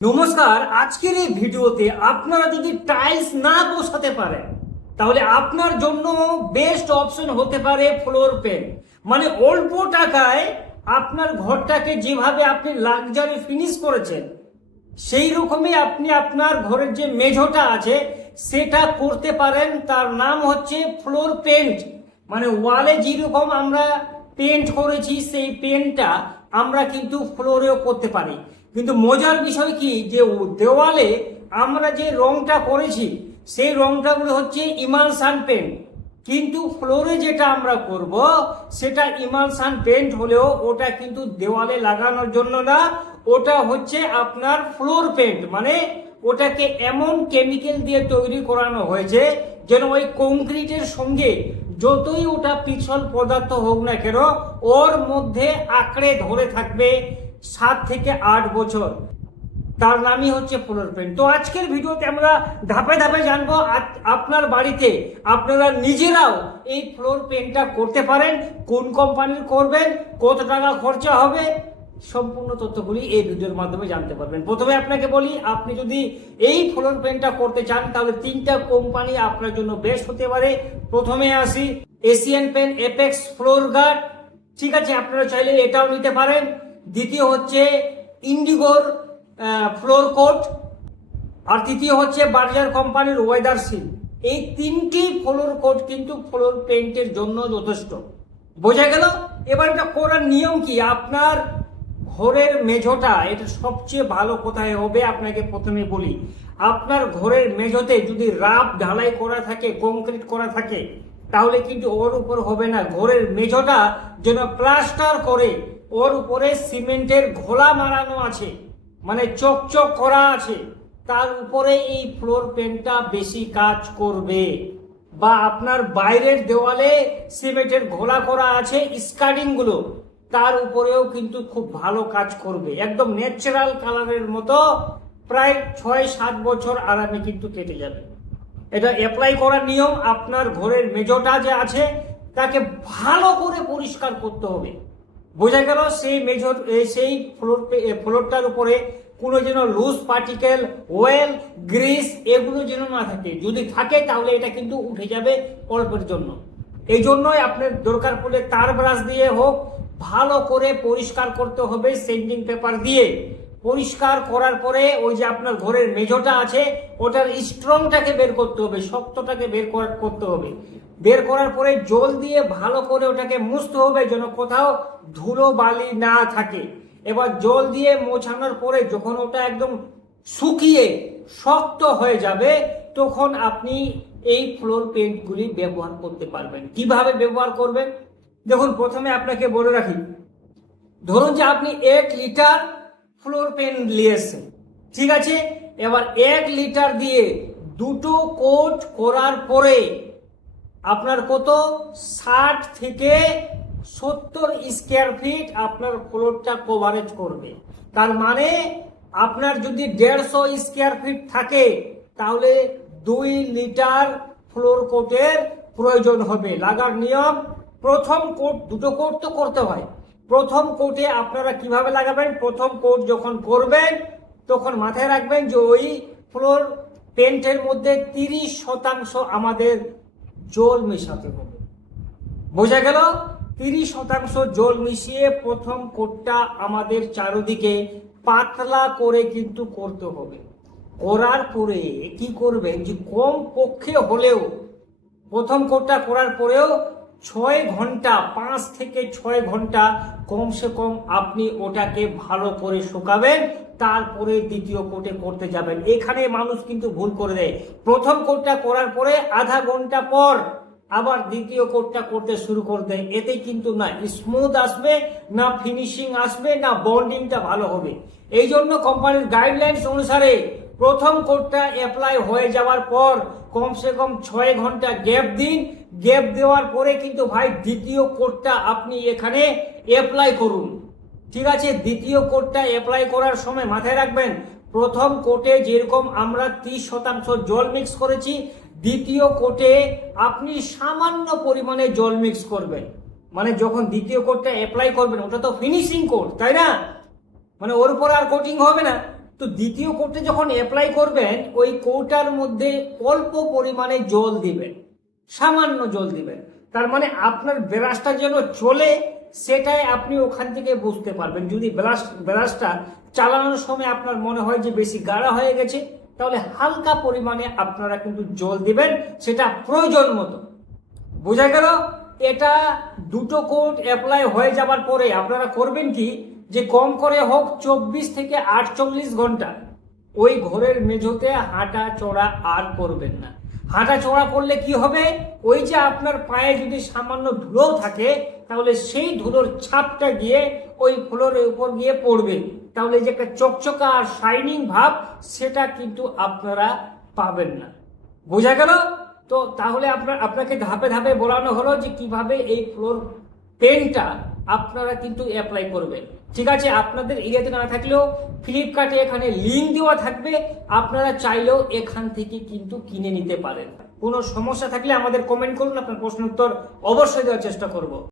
নমস্কার। আজকের এই ভিডিওতে আপনারা যদি টাইলস না বসাতে পারেন তাহলে আপনার জন্য বেস্ট অপশন হতে পারে ফ্লোর পেন্ট। মানে অল্প টাকায় আপনার ঘরটাকে যেভাবে আপনি লাক্সারি ফিনিশ করেছেন সেই রকমই আপনি আপনার ঘরের যে মেঝোটা আছে সেটা করতে পারেন। তার নাম হচ্ছে ফ্লোর পেন্ট। মানে ওয়ালে যেরকম আমরা পেন্ট করেছি সেই পেন্টটা আমরা কিন্তু ফ্লোরেও করতে পারি। কিন্তু মজার বিষয় কি যে দেওয়ালে আমরা যে রংটা করেছি সেই রংটাগুলো হচ্ছে ইমালশন পেন্ট, কিন্তু ফ্লোরে যেটা আমরা করব সেটা ইমালশন পেন্ট হলেও ওটা কিন্তু দেওয়ালে লাগানোর জন্য না, ওটা হচ্ছে আপনার ফ্লোর পেন্ট। মানে ওটাকে এমন কেমিক্যাল দিয়ে তৈরি করানো হয়েছে যেন ওই কংক্রিটের সঙ্গে যতই ওটা পিছল পদার্থ হোক না কেন ওর মধ্যে আঁকড়ে ধরে থাকবে 7 থেকে 8 বছর। তার নামই হচ্ছে ফ্লোর পেন্ট। তো আজকের ভিডিওতে আমরা ধাপে ধাপে জানবো আপনার বাড়িতে আপনারা নিজেরাও এই ফ্লোর পেন্টটা করতে পারেন, কোন কোম্পানির করবেন, কত টাকা খরচা হবে, সম্পূর্ণ তথ্যগুলি এই ভিডিওর মাধ্যমে জানতে পারবেন। প্রথমে আপনাকে বলি, আপনি যদি এই ফ্লোর পেন্টটা করতে চান তাহলে 3টা কোম্পানি আপনার জন্য বেস্ট হতে পারে। প্রথমে আসি Asian paint Apex floor guard, ঠিক আছে, আপনারা চাইলে এটাও নিতে পারেন। দ্বিতীয় হচ্ছে ইন্ডিগোর ফ্লোর কোট, আর তৃতীয় হচ্ছে বার্জার কোম্পানির ওয়েদার সিল। এই 3টি ফ্লোর কোট কিন্তু ফ্লোর পেন্টের জন্য যথেষ্ট। বোঝা গেল? এবার এটা করার নিয়ম কি? আপনার ঘরের মেঝোটা এটা সবচেয়ে ভালো কোথায় হবে আপনাকে প্রথমে বলি। আপনার ঘরের মেঝোতে যদি রাফ ঢালাই করা থাকে, কংক্রিট করা থাকে, তাহলে কিন্তু ওর উপর হবে না। ঘরের মেঝোটা যেন প্লাস্টার করে ওর উপরে সিমেন্টের ঘোলা মারানো আছে, মানে চকচক করা আছে, তার উপরে এই ফ্লোর পেন্টটা বেশি কাজ করবে। বা আপনার বাইরের দেওয়ালে সিমেন্টের ঘোলা করা আছে স্কার্টিং গুলো, তার উপরেও কিন্তু খুব ভালো কাজ করবে। একদম ন্যাচারাল কালারের মতো প্রায় 6-7 বছর আরামে কিন্তু কেটে যাবে। এটা অ্যাপ্লাই করার নিয়ম, আপনার ঘরের মেঝোটা যে আছে তাকে ভালো করে পরিষ্কার করতে হবে। বোঝা গেল? সেই মেঝোর সেই ফ্লোরটার উপরে কোনো যেন লুজ পার্টিকেল, ওয়েল, গ্রিস এগুলো যেন না থাকে। যদি থাকে তাহলে এটা কিন্তু উঠে যাবে অল্পের জন্য। এই জন্যই আপনার দরকার পড়লে তার ব্রাশ দিয়ে হোক ভালো করে পরিষ্কার করতে হবে সেন্ডিং পেপার দিয়ে। পরিষ্কার করার পরে ওই যে আপনার ঘরের মেঝোটা আছে ওটার স্ট্রংটাকে বের করতে হবে, শক্তটাকে করতে হবে। বের করার পরে জল দিয়ে ভালো করে ওটাকে মুছতে হবে যেন কোথাও ধুলো বালি না থাকে। এবার জল দিয়ে মোছানোর পরে যখন ওটা একদম শুকিয়ে শক্ত হয়ে যাবে তখন আপনি এই ফ্লোর পেন্টগুলি ব্যবহার করতে পারবেন। কিভাবে ব্যবহার করবেন দেখুন, প্রথমে আপনাকে বলে রাখি, ধরুন যে আপনি 1 লিটার ফ্লোর পেন্ট নিয়েছেন, ঠিক আছে। এবার 1 লিটার দিয়ে 2টো কোট করার পরে আপনার কত 60 থেকে 70 স্কোয়ার ফিট আপনার ফ্লোরটা কভারেজ করবে। তার মানে আপনার যদি 150 স্কোয়ার ফিট থাকে তাহলে 2 লিটার ফ্লোর কোটের প্রয়োজন হবে। লাগার নিয়ম, প্রথম কোট, 2টো কোট তো করতে হয়। প্রথম কোটে আপনারা কিভাবে লাগাবেন, প্রথম কোট যখন করবেন তখন মাথায় রাখবেন যে ওই ফ্লোর পেন্টের মধ্যে 30% আমাদের জল মেশাতে হবে। বোঝা গেল? 30% জল মিশিয়ে প্রথম কোটটা আমাদের চারদিকে পাতলা করে কিন্তু করতে হবে। করার পরে কি করবেন যে কম পক্ষে হলেও প্রথম কোটটা করার পরেও 6 ঘন্টা, 5 থেকে 6 ঘন্টা কমসে কম আপনি ওটাকে ভালো করে শুকাবেন, তারপরে দ্বিতীয় কোটে করতে যাবেন। এখানে মানুষ কিন্তু ভুল করে দেয়, প্রথম কোটটা করার পরে আধা ঘন্টা পর আবার দ্বিতীয় কোটটা করতে শুরু করে দেয়। এতে কিন্তু না স্মুথ আসবে, না ফিনিশিং আসবে, না বন্ডিংটা ভালো হবে। এই জন্য কোম্পানির গাইডলাইন্স অনুসারে প্রথম কোটটা অ্যাপ্লাই হয়ে যাওয়ার পর কমসে কম 6 ঘন্টা গ্যাপ দিন। গ্যাপ দেওয়ার পরে কিন্তু ভাই দ্বিতীয় কোটটা আপনি এখানে অ্যাপ্লাই করুন, ঠিক আছে। দ্বিতীয় কোটটা অ্যাপ্লাই করার সময় মাথায় রাখবেন, প্রথম কোটে যেরকম আমরা 30% জল মিক্স করেছি, দ্বিতীয় কোটে আপনি সামান্য পরিমাণে জল মিক্স করবেন। মানে যখন দ্বিতীয় কোটটা অ্যাপ্লাই করবেন ওটা তো ফিনিশিং কোট, তাই না? মানে ওর উপর আর কোটিং হবে না, তো দ্বিতীয় কোটে যখন অ্যাপ্লাই করবেন ওই কৌটার মধ্যে অল্প পরিমাণে জল দিবেন, সামান্য জল দিবেন। তার মানে আপনার ব্রাশটা যেন চলে সেটাই আপনি ওখান থেকে বুঝতে পারবেন। যদি ব্রাশটা চালানোর সময় আপনার মনে হয় যে বেশি গাঢ় হয়ে গেছে, তাহলে হালকা পরিমাণে আপনারা কিন্তু জল দিবেন, সেটা প্রয়োজন মতো। বোঝা গেল? এটা দুটো কোট অ্যাপ্লাই হয়ে যাবার পরে আপনারা করবেন কি, যে কম করে হোক 24 থেকে 48 ঘন্টা ওই ঘরের মেঝোতে হাঁটা চড়া আর করবেন না। হাঁটা চড়া করলে কি হবে, ওই যে আপনার পায়ে যদি সামান্য ধুলো থাকে, তাহলে সেই ধুলোর ছাপটা গিয়ে ওই ফ্লোরের উপর গিয়ে পড়বে। তাহলে যে একটা চকচকা আর শাইনিং ভাব, সেটা কিন্তু আপনারা পাবেন না। বোঝা গেল? তো তাহলে আপনাকে ধাপে ধাপে বলানো হলো যে কিভাবে এই ফ্লোর পেনটা আপনারা কিন্তু অ্যাপ্লাই করবেন। ঠিক আছে, আপনাদের এরিয়াতে না থাকলেও ফ্লিপকার্টে এখানে লিঙ্ক দেওয়া থাকবে, আপনারা চাইলেও এখান থেকে কিন্তু কিনে নিতে পারেন। কোনো সমস্যা থাকলে আমাদের কমেন্ট করুন, আপনার প্রশ্ন উত্তর অবশ্যই দেওয়ার চেষ্টা করব।